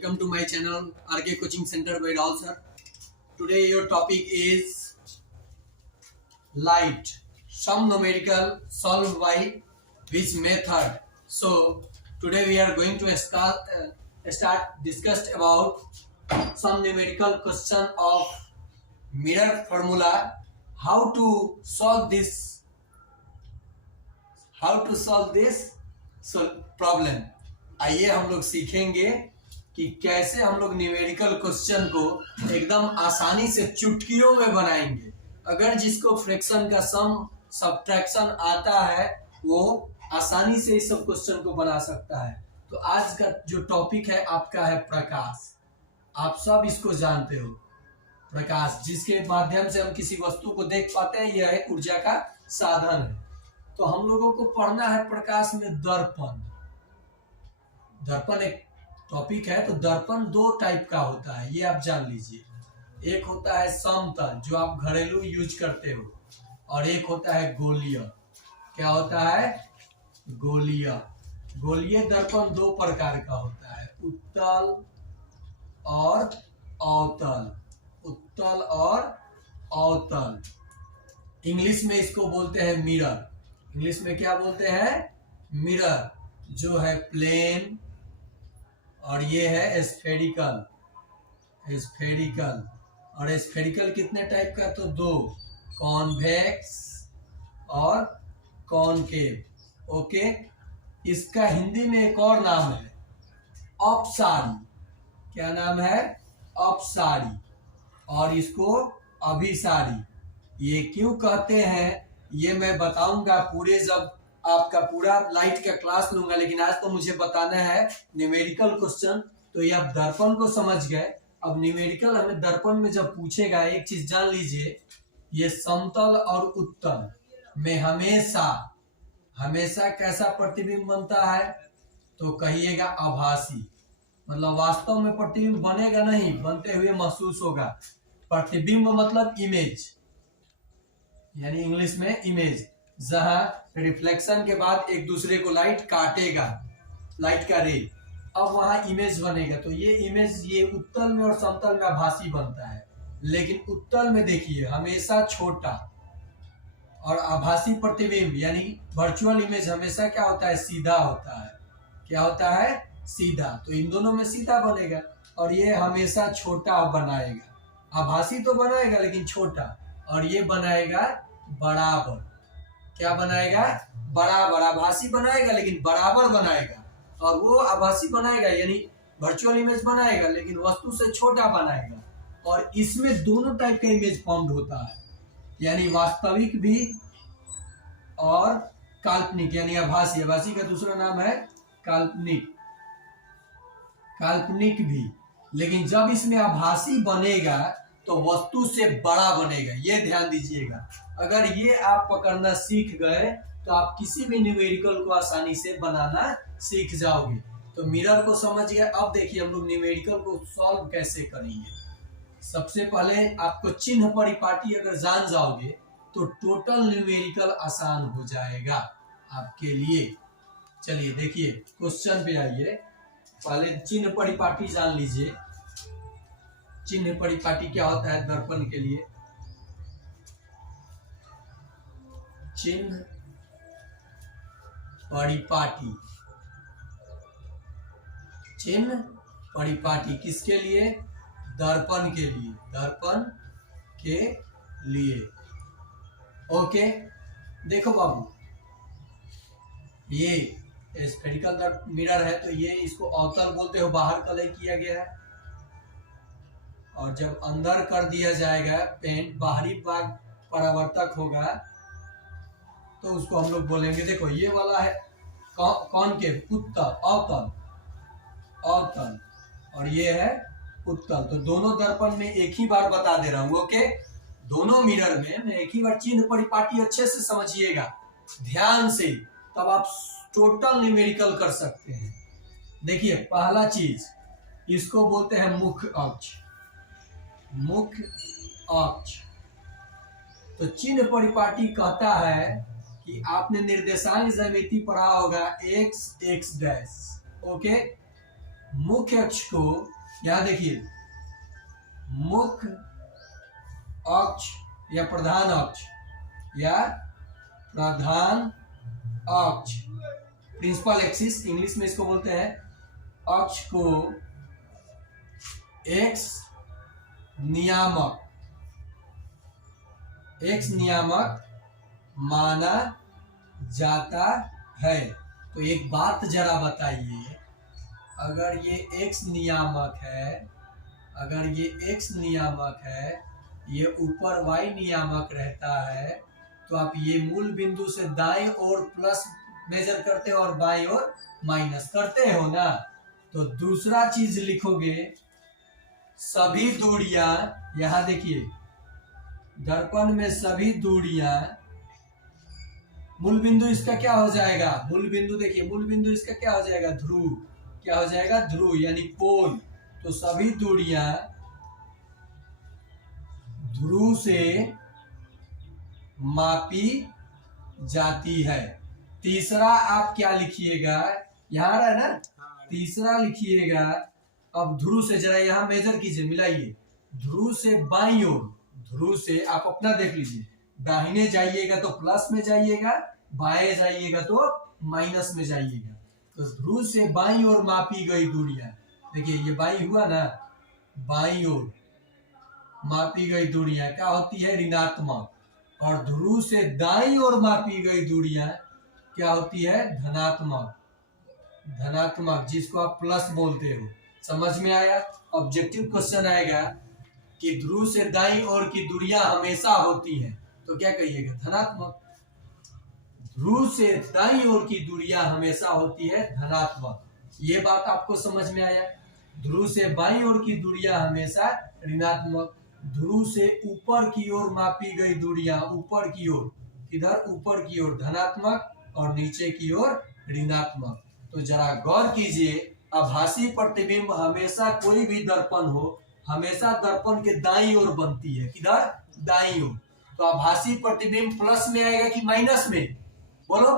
Welcome to my channel RK Coaching Center by Rahul sir. Today your topic is light. Some numerical solved by which method? So today we are going to start discussed about some numerical question of mirror formula. How to solve this? Problem. आइए हम लोग सीखेंगे कि कैसे हम लोग numerical question को एकदम आसानी से चुटकियों में बनाएंगे। अगर जिसको फ्रैक्शन का सम सब्ट्रैक्शन आता है वो आसानी से इस सब क्वेश्चन को बना सकता है। तो आज का जो टॉपिक है आपका है प्रकाश। आप सब इसको जानते हो, प्रकाश जिसके माध्यम से हम किसी वस्तु को देख पाते हैं, यह एक ऊर्जा का साधन है। तो हम लोगों को पढ़ना है प्रकाश में दर्पण। दर्पण एक टॉपिक है। तो दर्पण दो टाइप का होता है, ये आप जान लीजिए। एक होता है समतल जो आप घरेलू यूज करते हो, और एक होता है गोलीय। क्या होता है? गोलीय। गोलीय दर्पण दो प्रकार का होता है, उत्तल और अवतल। उत्तल और अवतल। इंग्लिश में इसको बोलते हैं मिरर। इंग्लिश में क्या बोलते हैं? मिरर। जो है प्लेन और ये है स्फेरिकल। स्फेरिकल और स्फेरिकल कितने टाइप का? तो दो, कॉन्वेक्स और कॉनकेव। ओके। इसका हिंदी में एक और नाम है अपसारी। क्या नाम है? अपसारी। और इसको अभिसारी। ये क्यों कहते हैं ये मैं बताऊंगा पूरे, जब आपका पूरा लाइट का क्लास लूंगा। लेकिन आज तो मुझे बताना है न्यूमेरिकल क्वेश्चन। तो ये आप दर्पण को समझ गए। अब न्यूमेरिकल हमें दर्पण में जब पूछेगा, एक चीज जान लीजिए, ये समतल और उत्तल में हमेशा हमेशा कैसा प्रतिबिंब बनता है? तो कहिएगा आभासी। मतलब वास्तव में प्रतिबिंब बनेगा नहीं, बनते हुए महसूस होगा। प्रतिबिंब मतलब इमेज, यानी इंग्लिश में इमेज, जहां रिफ्लेक्शन के बाद एक दूसरे को लाइट काटेगा, लाइट का रे, अब वहां इमेज बनेगा। तो ये इमेज ये उत्तल में और समतल में आभासी बनता है। लेकिन उत्तल में देखिए हमेशा छोटा, और आभासी प्रतिबिंब यानी वर्चुअल इमेज हमेशा क्या होता है? सीधा होता है। क्या होता है? सीधा। तो इन दोनों में सीधा बनेगा, और ये हमेशा छोटा बनाएगा। आभासी तो बनाएगा लेकिन छोटा, और ये बनाएगा बराबर। क्या बनाएगा? बराबर। आभासी बनाएगा लेकिन बराबर बनाएगा, और वो आभासी बनाएगा यानी वर्चुअल इमेज बनाएगा लेकिन वस्तु से छोटा बनाएगा। और इसमें दोनों टाइप का इमेज फॉर्म्ड होता है, यानी वास्तविक भी और काल्पनिक, यानी आभासी। आभासी का दूसरा नाम है काल्पनिक। काल्पनिक भी। लेकिन जब इसमें आभासी बनेगा तो वस्तु से बड़ा बनेगा। ये ध्यान दीजिएगा। अगर ये आप पकड़ना सीख गए तो आप किसी भी न्यूमेरिकल को आसानी से बनाना सीख जाओगे। तो मिरर को समझ गए। अब देखिए हम लोग न्यूमेरिकल को सॉल्व कैसे करेंगे। सबसे पहले आपको चिन्ह परिपाटी अगर जान जाओगे तो टोटल न्यूमेरिकल आसान हो जाएगा आपके लिए। चलिए देखिए क्वेश्चन पे आइए। पहले चिन्ह परिपाटी जान लीजिए। चिन्ह परिपाटी क्या होता है दर्पण के लिए? चिन्ह परिपाटी। चिन्ह परिपाटी किसके लिए? दर्पण के लिए। दर्पण के लिए। ओके। देखो बाबू, ये स्फेरिकल मिरर है तो ये इसको अवतल बोलते हो, बाहर कलर किया गया है। और जब अंदर कर दिया जाएगा पेंट, बाहरी भाग परावर्तक होगा, तो उसको हम लोग बोलेंगे, देखो ये वाला है कौन के? उत्तल, अवतल, अवतल, और ये है उत्तल। तो दोनों दर्पण में एक ही बार बता दे रहा हूं। ओके। दोनों मिरर में मैं एक ही बार चिन्ह परिपाटी अच्छे से समझिएगा ध्यान से, तब आप टोटल न्यूमेरिकल कर सकते हैं। देखिए पहला चीज, इसको बोलते हैं मुख्य अक्ष। मुख्य अक्ष। तो चिन्ह परिपाटी कहता है कि आपने निर्देशांक ज्यामिति पढ़ा होगा, एक्स एक्स डैश। ओके। मुख्य अक्ष को, यहां देखिए, मुख्य अक्ष या प्रधान अक्ष प्रिंसिपल एक्सिस इंग्लिश में इसको बोलते हैं, अक्ष को एक्स नियामक माना जाता है। तो एक बात जरा बताइए, अगर ये एक्स नियामक है, ये ऊपर वाई नियामक रहता है, तो आप ये मूल बिंदु से दाएं ओर प्लस मेजर करते हो और बाएं ओर माइनस करते हो ना। तो दूसरा चीज लिखोगे, सभी दूरियां, यहां देखिए दर्पण में सभी दूरियां, मूल बिंदु इसका क्या हो जाएगा, मूल बिंदु देखिए, मूल बिंदु इसका क्या हो जाएगा, ध्रुव, क्या हो जाएगा, ध्रुव यानी पोल। तो सभी दूरियां ध्रुव से मापी जाती है। तीसरा आप क्या लिखिएगा, यहां रहा ना, तीसरा लिखिएगा, अब ध्रुव से जरा यहां मेजर कीजिए, मिलाइए, ध्रुव से बाईं ओर, ध्रुव से आप अपना देख लीजिए, दाहिने जाइएगा तो प्लस में जाइएगा, बाएं जाइएगा तो माइनस में जाइएगा। तो ध्रुव से बाईं ओर मापी गई दूरियां, देखिए ये बाईं हुआ ना, बाईं ओर मापी गई दूरियां क्या होती है, ऋणात्मक, और ध्रुव से दाईं ओर मापी गई दूरियां क्या होती है, धनात्मक, जिसको आप प्लस बोलते हो। समझ में आया। ऑब्जेक्टिव क्वेश्चन आएगा कि ध्रुव से दाईं ओर की दूरियां हमेशा होती हैं, तो क्या कहिएगा, धनात्मक। ध्रुव से दाईं ओर की दूरियां हमेशा होती है धनात्मक, ये बात आपको समझ में आया। ध्रुव से बाईं ओर की दूरियां हमेशा ऋणात्मक, ध्रुव से ऊपर की ओर मापी गई दूरियां, ऊपर की ओर, इधर ऊपर की ओर धनात्मक और नीचे की ओर ऋणात्मक। तो जरा गौर कीजिए, आभासी प्रतिबिंब हमेशा, कोई भी दर्पण हो, हमेशा दर्पण के दाईं ओर बनती है, किधर, दाईं ओर। तो आभासी प्रतिबिंब प्लस में आएगा कि माइनस में, बोलो,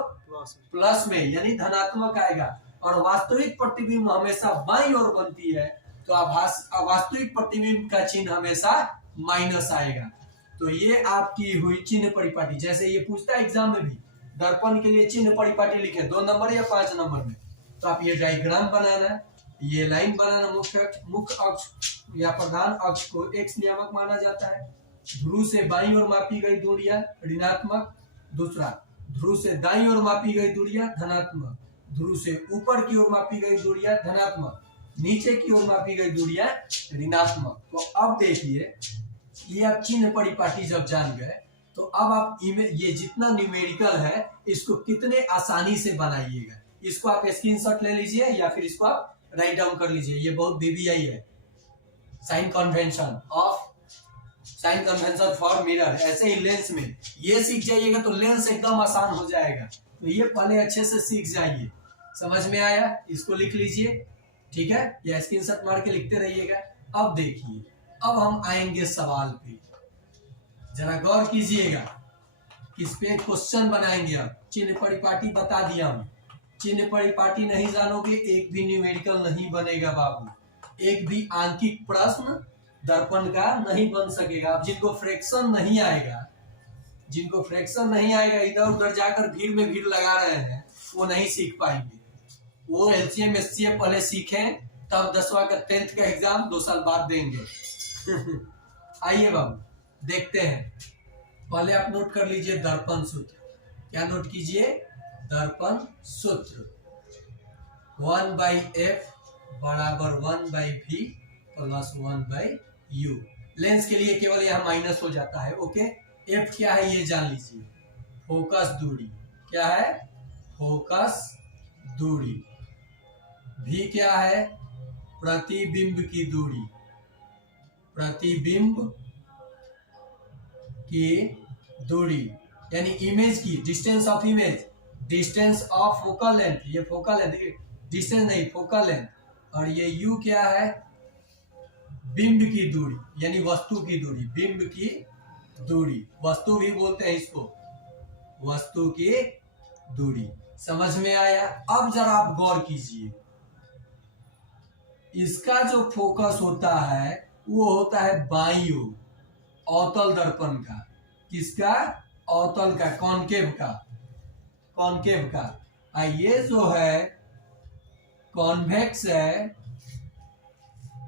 प्लस में, यानी धनात्मक आएगा। और वास्तविक प्रतिबिंब हमेशा बाईं ओर बनती है, तो वास्तविक प्रतिबिंब का चिन्ह हमेशा माइनस आएगा। तो ये आपकी हुई चिन्ह परिपाटी। जैसे ये पूछता है एग्जाम में भी, दर्पण के लिए चिन्ह परिपाटी लिखे 2 नंबर या 5 नंबर में, तो आप ये डायग्राम बनाना, ये लाइन बनाना, मुख्य अक्ष या प्रधान अक्ष को एक्स नियामक माना जाता है, ध्रुव से बाईं ओर मापी गई दूरियां ऋणात्मक, दूसरा ध्रुव से दाईं ओर मापी गई दूरियां धनात्मक, ध्रुव से ऊपर की ओर मापी गई दूरियां धनात्मक, नीचे की ओर मापी गई दूरियां ऋणात्मक। तो अब देखिए, ये आप चिन्ह परिपाटी जब जान गए, तो अब आप ये जितना न्यूमेरिकल है इसको कितने आसानी से बनाइएगा। इसको आप स्क्रीनशॉट ले लीजिए या फिर इसको आप राइट डाउन कर लीजिए। ये बहुत बीबीआई है, साइन कन्वेंशन फॉर मिरर। ऐसे ही लेंस में ये सीख जाइएगा तो लेंस एकदम आसान हो जाएगा। तो ये पहले अच्छे से सीख जाइए। समझ में आया, इसको लिख लीजिए, ठीक है, या स्क्रीनशॉट मार के लिखते रहिएगा। अब देखिए, अब हम आएंगे सवाल पे, जरा गौर कीजिएगा, किस पे क्वेश्चन बनाएंगे। अब चिन्ह परिपाटी बता दिया हूं, चिन्ह परिपाटी नहीं जानोगे एक भी न्यूमेरिकल नहीं बनेगा बाबू, एक भी आंकिक प्रश्न दर्पण का नहीं बन सकेगा। अब जिनको फ्रैक्शन नहीं आएगा, इधर उधर जाकर भीड़ में भीड़ लगा रहे हैं, वो नहीं सीख पाएंगे। वो एलसीएम एससीएफ पहले सीखें, तब 10वां का 10th का एग्जाम 2 साल बाद देंगे। आइए बाबू देखते हैं। पहले आप नोट कर लीजिए दर्पण सूत्र। क्या नोट कीजिए, दर्पण सूत्र 1/f बराबर 1/v प्लस 1/u। लेंस के लिए केवल यह माइनस हो जाता है, ओके। f क्या है ये जान लीजिए, फोकस दूरी, क्या है, फोकस दूरी। v क्या है, प्रतिबिंब की दूरी, प्रतिबिंब की दूरी यानी इमेज की, distance of image, distance of focal length, ये फोकल लेंथ, डिस्टेंस नहीं फोकल लेंथ। और ये u क्या है, बिंब की दूरी यानी वस्तु की दूरी, बिंब की दूरी, वस्तु भी बोलते हैं इसको, वस्तु की दूरी। समझ में आया। अब जरा आप गौर कीजिए, इसका जो फोकस होता है वो होता है बाईं ओर, अवतल दर्पण का। किसका? अवतल का, कॉनकेव का, कॉनकेव का। ये जो है कॉन्वेक्स है,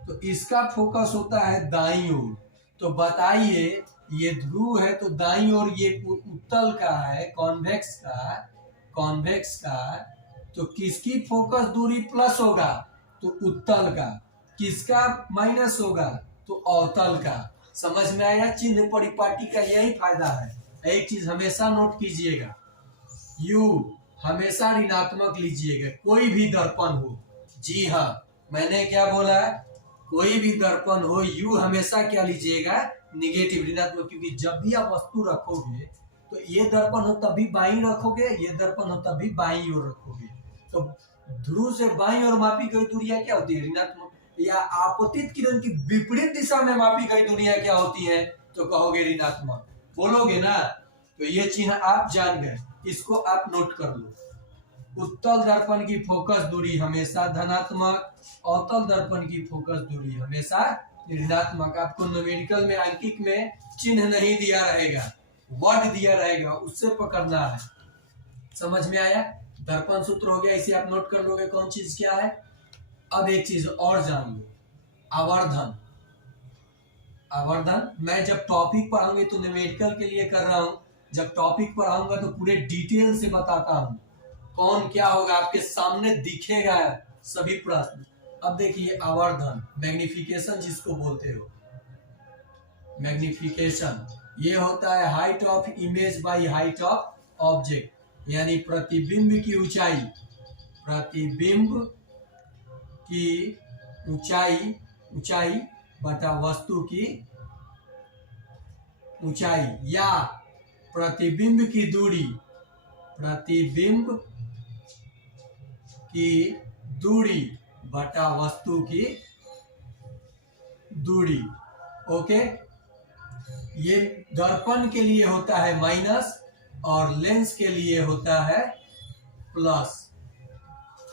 तो इसका फोकस होता है दाईं ओर। तो बताइए, ये ध्रुव है तो दाईं ओर ये उत्तल का है, कॉन्वेक्स का, कॉन्वेक्स का। तो किसकी फोकस दूरी प्लस होगा? तो उत्तल का। किसका माइनस होगा? तो अवतल का। समझ में आया? चिन्ह परिपाटी का यही फायदा है। एक चीज हमेशा नोट कीजिएगा, यू हमेशा ऋणात्मक लीजिएगा, कोई भी दर्पण हो। जी हाँ, मैंने क्या बोला? कोई भी दर्पण हो, यू हमेशा क्या लीजिएगा? निगेटिव, ऋणात्मक। क्योंकि जब भी आप वस्तु रखोगे तो ये दर्पण हो तभी बाईं रखोगे, ये दर्पण हो तभी बाईं ओर रखोगे। तो ध्रुव से बाईं ओर मापी गई दूरियां क्या होती है? ऋणात्मक। या आपतित किरण की विपरीत दिशा में मापी गई दूरियां क्या होती है? तो कहोगे ऋणात्मक। बोलोगे ना? तो ये चिन्ह आप जान गए, इसको आप नोट कर लो। उत्तल दर्पण की फोकस दूरी हमेशा धनात्मक, अवतल दर्पण की फोकस दूरी हमेशा ऋणात्मक। आपको न्यूमेरिकल में, अंकित में चिन्ह नहीं दिया रहेगा, वर्ड दिया रहेगा, उससे पकड़ना है। समझ में आया? दर्पण सूत्र हो गया, इसे आप नोट कर लोगे कौन चीज क्या है। अब एक चीज और जान लो, आवर्धन। आवर्धन मैं जब टॉपिक पढ़ाऊंगी तो न्यूमेरिकल के लिए कर रहा हूं, जब टॉपिक पढ़ाऊंगा तो पूरे डिटेल से बताता हूं कौन क्या होगा, आपके सामने दिखेगा सभी प्रश्न। अब देखिए आवर्धन, मैग्निफिकेशन जिसको बोलते हो, मैग्निफिकेशन ये होता है height of image by height of object, यानी प्रतिबिंब की ऊंचाई, प्रतिबिंब की ऊंचाई, ऊंचाई बटा वस्तु की ऊंचाई, या प्रतिबिंब की दूरी, प्रतिबिंब की दूरी बटा वस्तु की दूरी। ओके, ये दर्पण के लिए होता है माइनस और लेंस के लिए होता है प्लस।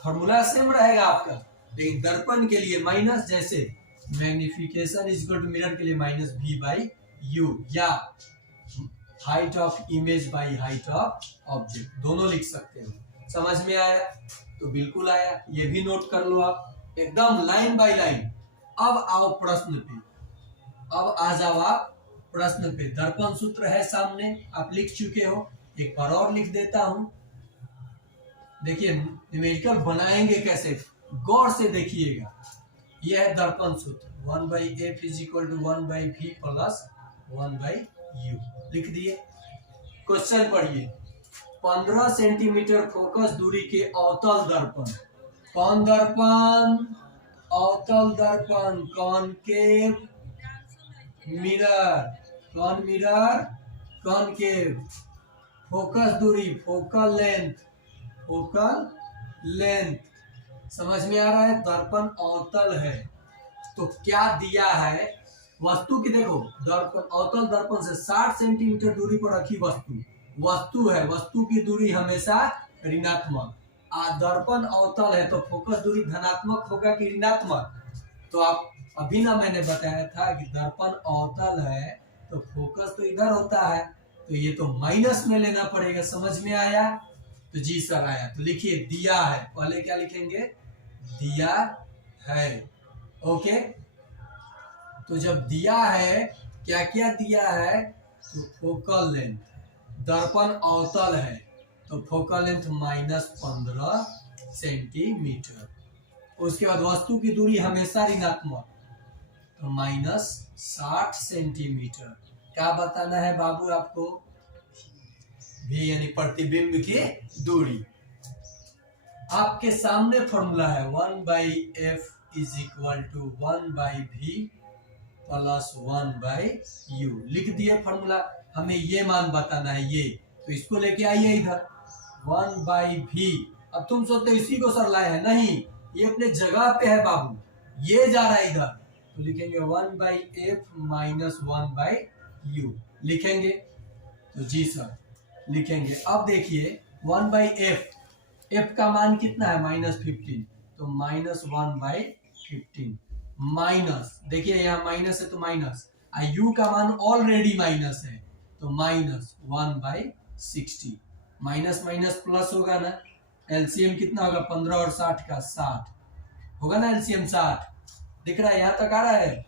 फॉर्मूला सेम रहेगा आपका, लेकिन दर्पण के लिए माइनस, जैसे magnification is equal to mirror के लिए माइनस v बाई यू, या height of image by height of object, दोनों लिख सकते हो। समझ में आया? तो बिल्कुल आया, ये भी नोट कर लो आप एकदम लाइन बाय लाइन। अब आओ प्रश्न पे, अब आ जाओ आप प्रश्न पे। दर्पण सूत्र है सामने, आप लिख चुके हो, एक बार और लिख देता हूं। देखिए न्यूमेरिकल बनाएंगे कैसे, गौर से देखिएगा। यह है दर्पण सूत्र, 1/f is equal to 1/v plus 1/u लिख दिए। क्वेश्चन पढ़िए, 15 सेंटीमीटर फोकस दूरी के अवतल दर्पण, कौन दर्पण? अवतल दर्पण, कॉनकेव मिरर, कौन मिरर? कॉनकेव। फोकस दूरी, फोकल लेंथ, फोकल लेंथ। समझ में आ रहा है? दर्पण अवतल है तो क्या दिया है वस्तु की, देखो दर्पण, अवतल दर्पण से 60 सेंटीमीटर दूरी पर रखी वस्तु, वस्तु है, वस्तु की दूरी हमेशा ऋणात्मक। दर्पण अवतल है तो फोकस दूरी धनात्मक होगा कि ऋणात्मक? तो आप अभी ना मैंने बताया था कि दर्पण अवतल है तो फोकस तो इधर होता है, तो ये तो माइनस में लेना पड़ेगा। समझ में आया? तो जी सर आया। तो लिखिए दिया है, पहले क्या लिखेंगे? दिया है। ओके, तो जब दिया है, क्या क्या दिया है? तो फोकल लेंथ, दर्पण अवतल है तो फोकल लेंथ -15 सेंटीमीटर। उसके बाद वस्तु की दूरी हमेशा ऋणात्मक, तो -60 सेंटीमीटर। क्या बताना है बाबू आपको? भी यानी प्रतिबिंब की दूरी। आपके सामने फॉर्मूला है 1/f is equal to 1/v plus 1/u लिख दिए फॉर्मूला। हमें ये मान बताना है, ये तो इसको लेके आइए इधर 1/v। अब तुम सोचते हो इसी को सर लाए हैं, नहीं, ये अपने जगह पे है बाबू, ये जा रहा है इधर, तो लिखेंगे 1/f माइनस 1/u लिखेंगे। तो जी सर लिखेंगे। अब देखिए 1/f, f का मान कितना है? -15, तो -1/f 15 माइनस, देखिए यहाँ माइनस है तो माइनस, u का मान ऑलरेडी माइनस है तो माइनस 1/60, माइनस माइनस प्लस होगा ना, एलसीएम कितना होगा 15 और 60 का 60 होगा ना, एलसीएम 60 दिख रहा है, यहाँ तक आ रहा है,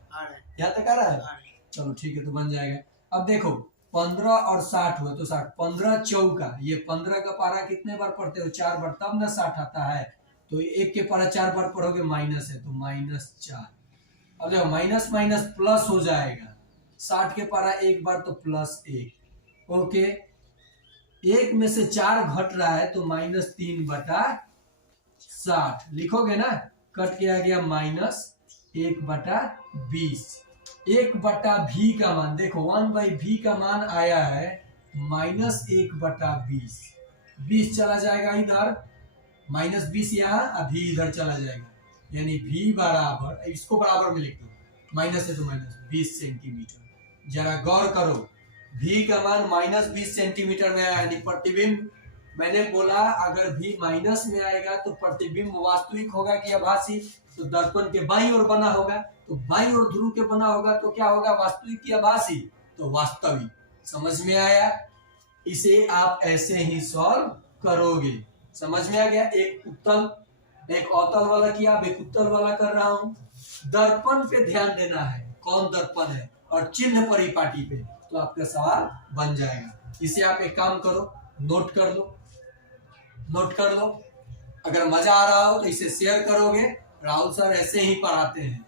यहाँ तक आ रहा है, चलो ठीक है तो बन जाएगा। अब देखो 15 और 60 हुआ तो 60, 15 चौका, ये 15 का पारा कितने बार पढ़ते हो 4 बार, तब ना 60 आता है, तो एक के पारा 4 बार पढ़ोगे माइनस है तो -4। अब देखो माइनस माइनस प्लस हो जाएगा, 60 के पारा एक बार तो +1, ओके, एक में से 4 घट रहा है तो -3/60 लिखोगे ना, कट के आ गया -1/20, 1/v का मान देखो 1/v का मान आया है -1/20, 20 चला जाएगा इधर, -20 यहाँ, अभी इधर चला जाएगा, यानी v बराबर, इसको बराबर में लिख दो, माइनस है तो माइनस 20 सेंटीमीटर। जरा गौर करो, v का मान -20 सेंटीमीटर में आया, यानी प्रतिबिंब, मैंने बोला अगर v माइनस में आएगा तो प्रतिबिंब वास्तविक होगा कि आभासी, तो दर्पण के बाईं ओर बना होगा, तो बाईं ओर ध्रुव के बना होगा तो क्या होगा, वास्तविक या आभासी, तो वास्तविक। समझ में आया, इसे आप ऐसे ही सॉल्व करोगे, समझ में आ गया। एक उत्तल, एक अवतल वाला किया, अब एक उत्तल वाला कर रहा हूं। दर्पण पे ध्यान देना है, कौन दर्पण है, और चिन्ह परिपाटी पे, तो आपका सवाल बन जाएगा। इसे आप एक काम करो, नोट कर लो, नोट कर लो, अगर मजा आ रहा हो तो इसे शेयर करोगे। राहुल सर ऐसे ही पढ़ाते हैं,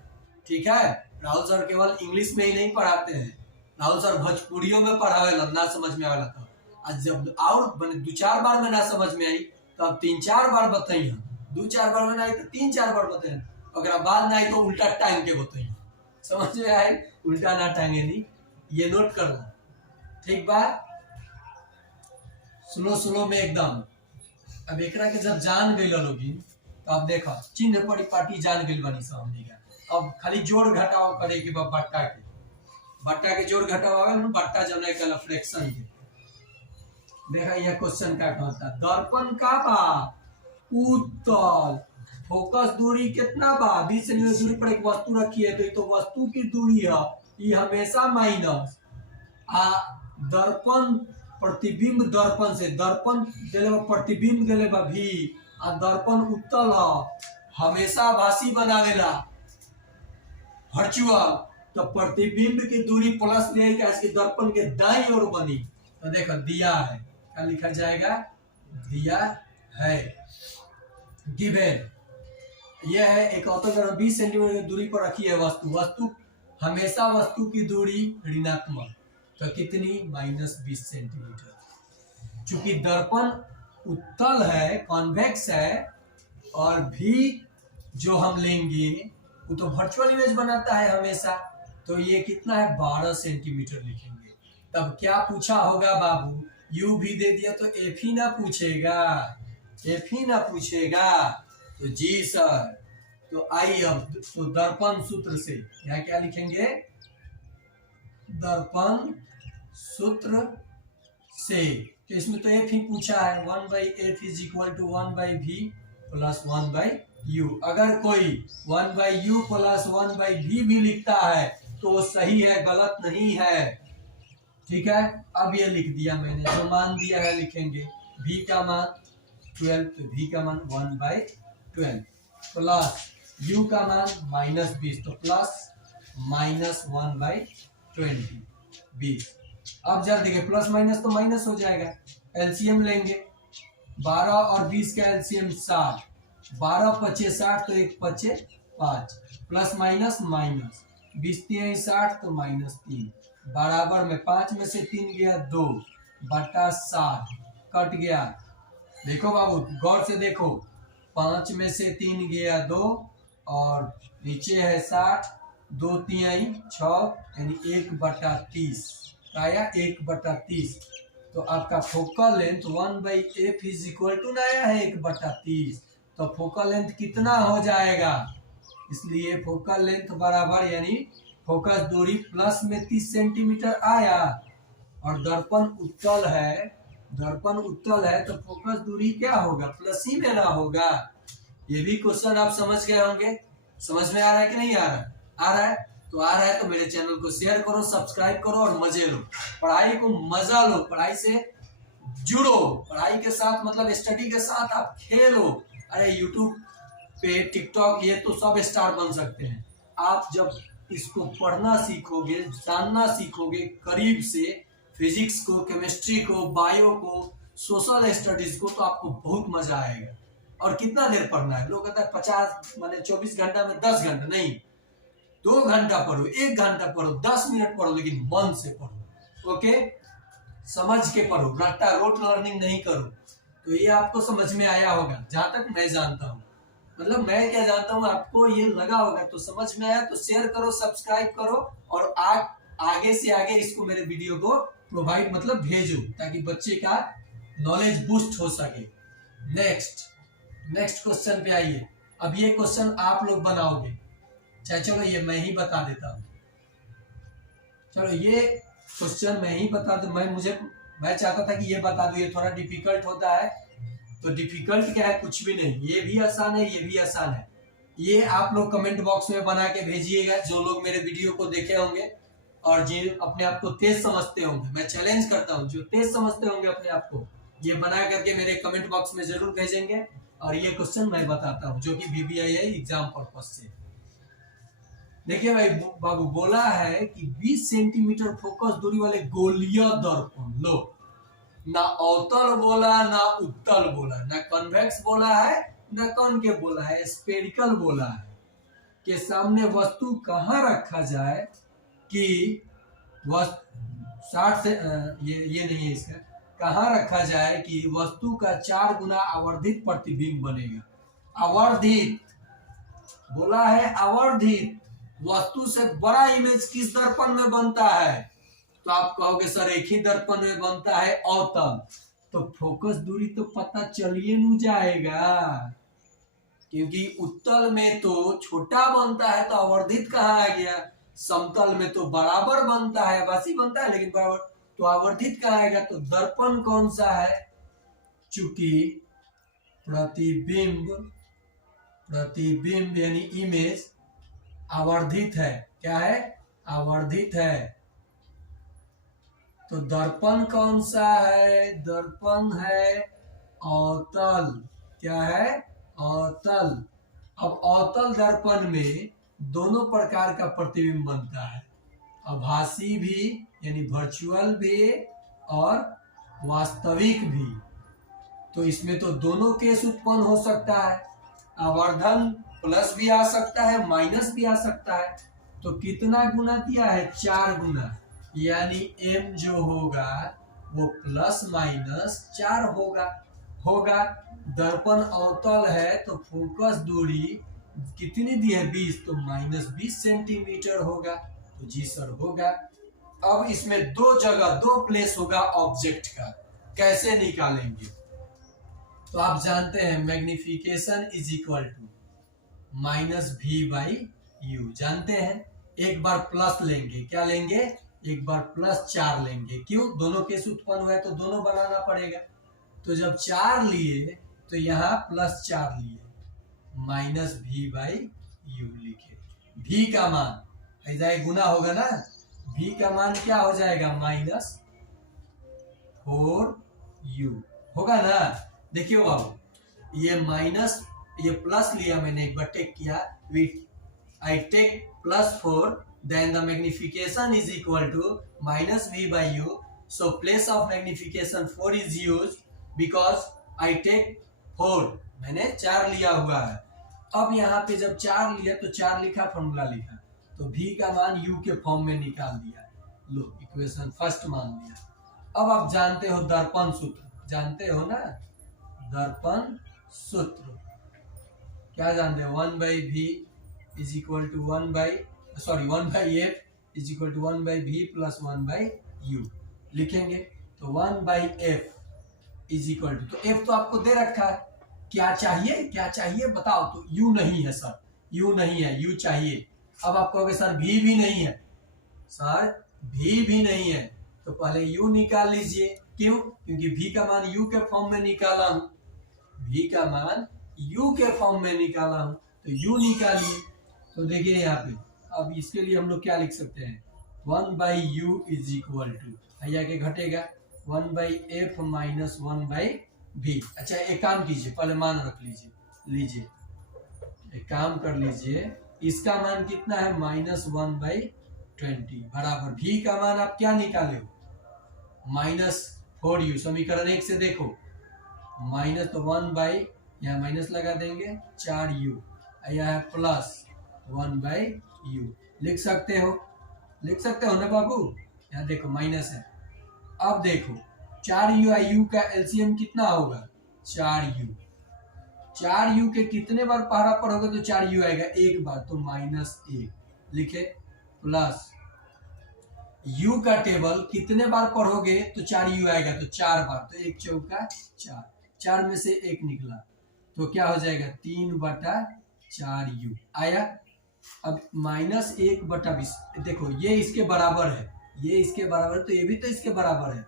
ठीक है, राहुल सर केवल इंग्लिश में ही नहीं पढ़ाते हैं, राहुल सर भोजपुरियों में पढ़ावे, ना समझ में आवेला तो आज जब और 2-4 बार में ना समझ में आई तो अब 3-4 बार बताइए, 2-4 बार में ना आई तो 3-4 बार बताइए, अगर बात ना आई तो उल्टा टांग के बताइए, समझ में आए, उल्टा ना टांगे नहीं, ये नोट कर लो, ठीक बात, स्लो स्लो में एकदम। अब एकरा के जब जान गई लोगी तो अब देखो चिन्ह परिपाटी जान गई बनी हमनी का, अब खाली जोड़ घटाव करे के बाद बट्टा के जोड़ घटाव आवे ना, बट्टा जने के फ्रैक्शन के। देखा यह क्वेश्चन का कहता, दर्पण का बा उत्तल, फोकस दूरी कितना बा 20 सेंटीमीटर दूरी पर एक वस्तु रखी है, तो ये तो वस्तु की दूरी है, ये हमेशा माइनस, आ दर्पण प्रतिबिंब दर्पण से, दर्पण देले बा प्रतिबिंब देले बा भी, आ दर्पण उत्तल हमेशा आभासी बनावेला वर्चुअल, तो प्रतिबिंब की दूरी प्लस ले के दर्पण के दाईं ओर बनी, तो देखो दिया है, क्या लिखा जाएगा, दिया है, गिवन, यह है एक अवतल 20 सेंटीमीटर की दूरी पर रखी है वस्तु, वस्तु हमेशा वस्तु की दूरी ऋणात्मक, तो कितनी -20 सेंटीमीटर। चूंकि दर्पण उत्तल है, कॉन्वेक्स है, और भी जो हम लेंगे वो तो वर्चुअल इमेज बनाता है हमेशा, तो ये कितना है 12 सेंटीमीटर लिखेंगे। तब क्या पूछा होगा बाबू, यू भी दे दिया तो एफ ही ना पूछेगा, एफ ही ना पूछेगा, तो जी सर, तो आई अब तो दर्पण सूत्र से यहाँ क्या लिखेंगे, दर्पण सूत्र से, तो इसमें तो एफ ही पूछा है, 1/f = 1/v + 1/u। अगर कोई 1/u + 1/v भी लिखता है तो सही है, गलत नहीं है, ठीक है। अब ये लिख दिया मैंने, जो मान दिया है लिखेंगे, v का मान 12, तो v का मान 1/12 प्लस u का मान -20, तो प्लस -1/20 20। अब जरा देखिए प्लस माइनस तो माइनस हो जाएगा, एलसीएम लेंगे, 12 और 20 का एलसीएम 60, 12 × 5 = 60, तो 1 × 5 = 5, प्लस माइनस माइनस, 20 × 3 = 60, तो -3, बराबर में 5 में से 3 गया 2 बटा 60, कट गया, देखो बाबू गौर से देखो, 5 में से 3 गया 2 और नीचे है 60, 2 × 3 = 6, यानी 1/30 आया, 1/30, तो आपका फोकल लेंथ 1/f = ना आया है 1/30, तो फोकल लेंथ कितना हो जाएगा, इसलिए फोकल लेंथ बराबर, यानी फोकस दूरी प्लस में 30 सेंटीमीटर आया, और दर्पण उत्तल है, दर्पण उत्तल है तो फोकस दूरी क्या होगा, प्लस ही में ना होगा। ये भी क्वेश्चन आप समझ गए होंगे, समझ में आ रहा है कि नहीं आ रहा है? आ रहा है तो आ रहा है तो मेरे चैनल को शेयर करो, सब्सक्राइब करो और मजे लो, पढ़ाई को मजा लो, पढ़ाई से जुड़ो, पढ़ाई के साथ मतलब स्टडी के साथ आप खेलो। अरे यूट्यूब पे, टिकटॉक, ये तो सब स्टार बन सकते हैं। आप जब इसको पढ़ना सीखोगे, जानना सीखोगे करीब से, फिजिक्स को, केमिस्ट्री को, बायो को, सोशल स्टडीज को, तो आपको बहुत मजा आएगा। और कितना देर पढ़ना है? लोग कहते हैं 50 माने 24 घंटा में 10 घंटा नहीं, 2 घंटा पढ़ो, 1 घंटा पढ़ो, 10 मिनट पढ़ो, लेकिन मन से पढ़ो। ओके, समझ के पढ़ो, रट्टा रोट लर्निंग नहीं करो। तो ये आपको समझ में आया होगा, जहां तक मैं जानता हूँ, मतलब मैं क्या जानता हूँ आपको ये लगा होगा। तो समझ में आया तो शेयर करो, सब्सक्राइब करो और आगे से आगे इसको, मेरे वीडियो को प्रोवाइड मतलब भेजो, ताकि बच्चे का नॉलेज बूस्ट हो सके। नेक्स्ट क्वेश्चन पे आइए। अब ये क्वेश्चन आप लोग बनाओगे, चाहे चलो ये मैं ही बता देता हूँ। चलो ये क्वेश्चन मैं ही बता दूं। मैं चाहता था कि ये बता दूं, ये थोड़ा डिफिकल्ट होता है। तो डिफिकल्ट क्या है? कुछ भी नहीं, ये भी आसान है, ये भी आसान है। ये आप लोग कमेंट बॉक्स में बना के भेजिएगा, जो लोग मेरे वीडियो को देखे होंगे और जो अपने आप को तेज समझते होंगे। मैं चैलेंज करता हूँ, जो तेज समझते होंगे अपने आप को, ये बना करके मेरे कमेंट बॉक्स में जरूर भेजेंगे। और ये क्वेश्चन मैं बताता हूँ, जो कि VVII एग्जाम पर्पज से। देखिए भाई बाबू, बोला है कि 20 सेंटीमीटर फोकस दूरी वाले गोलीय दर्पण, लो, ना अवतल बोला, ना उत्तल बोला, ना कन्वेक्स बोला है, ना कॉनकेव बोला है, स्फेरिकल बोला है, के सामने वस्तु कहाँ रखा जाए कि 60 से ये नहीं है इसका, कहाँ रखा जाए कि वस्तु का 4 गुना आवर्धित प्रतिबिंब बनेगा। आवर्धित बोला है, आवर्धित। वस्तु से बड़ा इमेज किस दर्पण में बनता है? तो आप कहोगे सर एक ही दर्पण में बनता है, अवतल। तो फोकस दूरी तो पता चलिए नहीं जाएगा, क्योंकि उत्तल में तो छोटा बनता है, तो आवर्धित कहाँ आ गया? समतल में तो बराबर बनता है, वैसी बनता है लेकिन बराबर, तो आवर्धित कहाँ आएगा? तो दर्पण कौन सा है? चूंकि प्रतिबिंब यानी इमेज आवर्धित है। क्या है? आवर्धित है। तो दर्पण कौन सा है? दर्पण है अवतल। क्या है? अवतल। अब अवतल दर्पण में दोनों प्रकार का प्रतिबिंब बनता है, आभासी भी यानी वर्चुअल भी और वास्तविक भी। तो इसमें तो दोनों केस उत्पन्न हो सकता है, आवर्धन प्लस भी आ सकता है, माइनस भी आ सकता है। तो कितना गुना दिया है? 4 गुना, यानी m जो होगा वो प्लस माइनस 4 होगा। दर्पण अवतल है तो फोकस दूरी कितनी दी है? 20, तो -20 सेंटीमीटर होगा। तो जी सर होगा। अब इसमें 2 जगह 2 प्लेस होगा ऑब्जेक्ट का, कैसे निकालेंगे? तो आप जानते हैं magnification is equal to -v/u, जानते हैं। एक बार प्लस लेंगे, क्या लेंगे? एक बार +4 लेंगे। क्यों? दोनों केस उत्पन्न हुआ है तो दोनों बनाना पड़ेगा। तो जब 4 लिए तो यहाँ +4 लिए, -v/u लिखे। v का मान ऐसा गुना होगा ना, v का मान क्या हो जाएगा? -4u होगा ना। देखियो बाबू, ये प्लस लिया मैंने, एक बार टेक किया, I take +4, then the magnification is equal to -v/u. So place of magnification 4 is used because I take 4, मैंने 4 लिया हुआ है। अब यहाँ पे जब 4 लिया तो 4 लिखा, फॉर्मूला लिखा, तो v का मान u के फॉर्म में निकाल दिया। लो, इक्वेशन फर्स्ट मान लिया। अब आप जानते हो दर्पण सूत्र, जानते हो ना? दर्पण सूत्र क्या जानते हो? 1/v is equal to 1/f is equal to 1/v plus 1/u लिखेंगे। तो 1/f इज इक्वल टू, तो f तो आपको दे रखा है, क्या चाहिए? क्या चाहिए बताओ? तो u नहीं है सर, u नहीं है, u चाहिए। अब आप कहोगे सर v भी नहीं है, सर v भी नहीं है, तो पहले u निकाल लीजिए। क्यों? क्योंकि v का मान u के फॉर्म में निकाला हूं, v का मान u के फॉर्म में निकाला हूं, तो u निकालिए। तो देखिए यहाँ पे अब इसके लिए हम लोग क्या लिख सकते हैं, 1/u इज इक्वल टू, भैया के घटेगा 1/f माइनस 1/v। अच्छा एक काम कीजिए, पहले मान रख लीजिए, एक काम कर लीजिए, इसका मान कितना है -1/20 बराबर v का मान आप क्या निकाले हो, -4u। समीकरण 1 से देखो, माइनस तो 1 यहाँ माइनस लगा देंगे 4u, यहाँ प्लस 1/u। लिख सकते हो ना बाबू, यहाँ देखो माइनस है। अब देखो 4u और u का एलसीएम कितना होगा 4u, 4u के कितने बार पहाड़ा पढ़ोगे तो 4u आएगा, एक बार तो -1 लिखे, प्लस u का टेबल कितने बार पढ़ोगे तो 4u आएगा, तो 4 बार, तो 1 चौका 4, 4 में से 1 निकला तो क्या हो जाएगा 3/4u आया। अब -1/20, देखो ये इसके बराबर है, ये इसके बराबर, तो ये भी तो इसके बराबर है,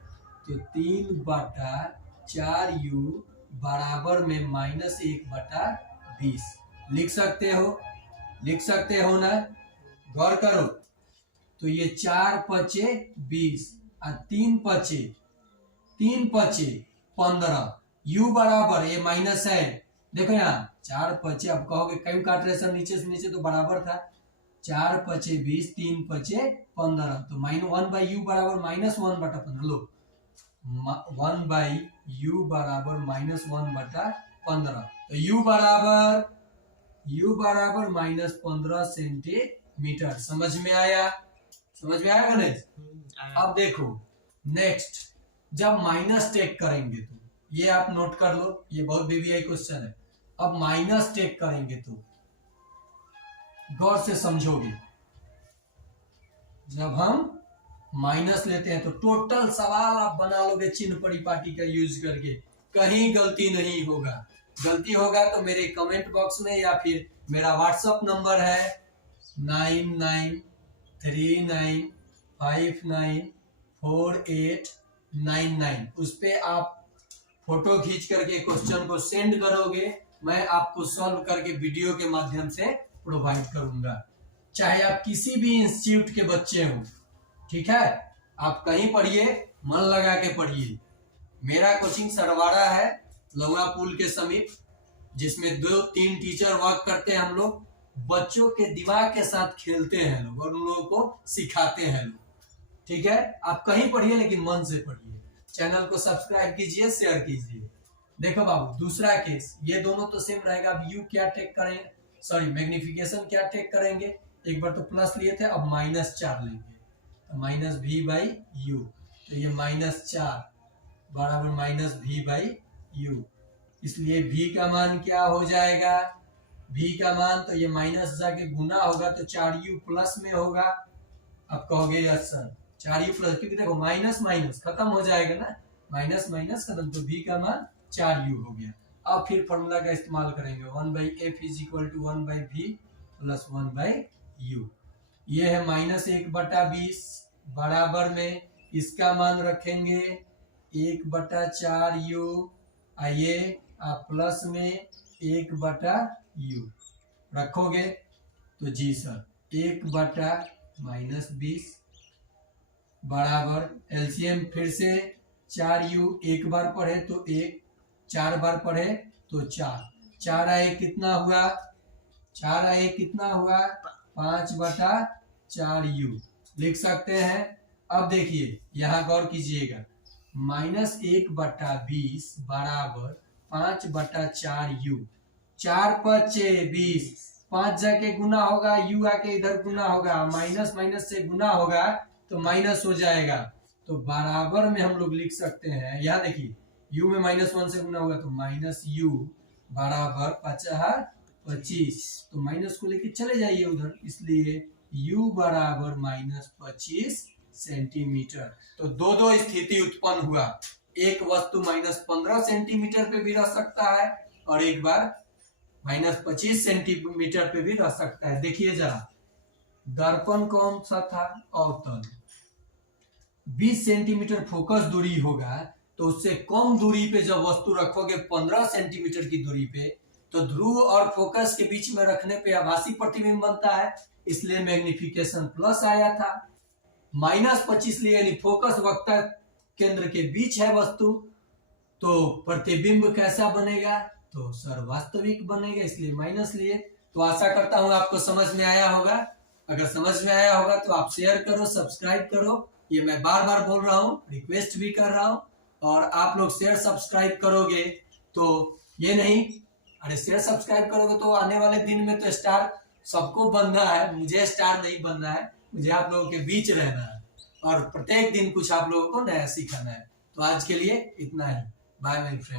तो 3/4u बराबर में -1/20 लिख सकते हो ना, गौर करो। तो ये 4 पचे 20 और 3 पचे 15, u बराबर, ये माइनस है, देखो यहाँ 4 पचे, अब कहोगे क्यों काट रहे सर नीचे से नीचे, तो बराबर था, 4 पचे 20 3 पचे 15, तो -1/u बराबर -1/15, लो 1/u बराबर -1/15, तो u बराबर -15 सेंटीमीटर। समझ में आया गणेश? अब देखो नेक्स्ट, जब माइनस टेक करेंगे तो ये आप नोट कर लो, ये बहुत बीबीआई क्वेश्चन है। अब माइनस टेक करेंगे तो गौर से समझोगे, जब हम माइनस लेते हैं तो टोटल सवाल आप बना लोगे चिन्ह परिपाटी का यूज करके, कहीं गलती नहीं होगा। गलती होगा तो मेरे कमेंट बॉक्स में या फिर मेरा व्हाट्सएप नंबर है 9939594899, उस पे आप फोटो खींच करके क्वेश्चन को सेंड करोगे, मैं आपको सॉल्व करके वीडियो के माध्यम से प्रोवाइड करूंगा। चाहे आप किसी भी इंस्टीट्यूट के बच्चे हो, ठीक है, आप कहीं पढ़िए, मन लगा के पढ़िए। मेरा कोचिंग सरवाड़ा है, लौंगा पुल के समीप, जिसमें 2-3 टीचर वर्क करते हैं। हम लोग बच्चों के दिमाग के साथ खेलते हैं लोग और उन लोगों को सिखाते हैं लोग, ठीक है। आप कहीं पढ़िए लेकिन मन से पढ़िए। चैनल को सब्सक्राइब कीजिए, शेयर कीजिए। देखो बाबू दूसरा केस, ये दोनों तो सेम रहेगा। अब यू क्या टेक करेंगे, सॉरी मैग्निफिकेशन क्या टेक करेंगे, एक बार तो प्लस लिए थे, अब -4 लेंगे, तो -v/u, तो ये -4 बराबर -v/u, इसलिए v का मान क्या हो जाएगा, v का मान तो ये माइनस जाके गुना होगा तो 4u प्लस में होगा। अब कहोगे यस सर 4u प्लस, क्योंकि देखो माइनस माइनस खत्म हो जाएगा ना, माइनस माइनस खत्म, तो v का मान 4u हो गया। अब फिर फॉर्मूला का इस्तेमाल करेंगे, 1/f is equal to 1/v plus 1/u। ये है -1/20 बराबर में इसका मान रखेंगे 1/4u, आइए आप प्लस में 1/u रखोगे तो जी सर 1/-20 बराबर एलसीएम फिर से 4u, एक बार पढ़े तो 1, 4 बार पढ़े तो 4, 4 आए कितना हुआ, 5/4u लिख सकते हैं। अब देखिए यहाँ गौर कीजिएगा, -1/20 बराबर 5/4u, 4 पचे 20, 5 जाके गुना होगा, u आके इधर गुना होगा, माइनस माइनस से गुना होगा तो माइनस हो जाएगा, तो बराबर में हम लोग लिख सकते हैं, यहाँ देखिए u में -1 से गुना होगा तो -u बराबर 25, तो माइनस को लेके चले जाइए उधर, इसलिए u बराबर -25 सेंटीमीटर। तो दो स्थिति उत्पन्न हुआ, एक वस्तु -15 सेंटीमीटर पे भी रह सकता है और एक बार -25 सेंटीमीटर पे भी रह सकता है। देखिए जरा, दर्पण कौन सा था, अवतल, 20 सेंटीमीटर फोकस दूरी होगा, तो उससे कम दूरी पे जब वस्तु रखोगे 15 सेंटीमीटर की दूरी पे, तो ध्रुव और फोकस के बीच में रखने पे आभासी प्रतिबिंब बनता है, इसलिए मैग्निफिकेशन प्लस आया था। -25 लिए यानी फोकस वक्ता केंद्र के बीच है वस्तु, तो प्रतिबिंब कैसा बनेगा, तो सर्वास्तविक बनेगा, इसलिए माइनस लिए। तो आशा करता हूं आपको समझ में आया होगा। अगर समझ में आया होगा तो आप शेयर करो, सब्सक्राइब करो, ये मैं बार बार बोल रहा हूँ, रिक्वेस्ट भी कर रहा हूँ। और आप लोग शेयर सब्सक्राइब करोगे तो ये नहीं, अरे शेयर सब्सक्राइब करोगे तो आने वाले दिन में तो स्टार सबको बनना है, मुझे स्टार नहीं बनना है, मुझे आप लोगों के बीच रहना है और प्रत्येक दिन कुछ आप लोगों को नया सीखना है। तो आज के लिए इतना ही, बाय माय फ्रेंड।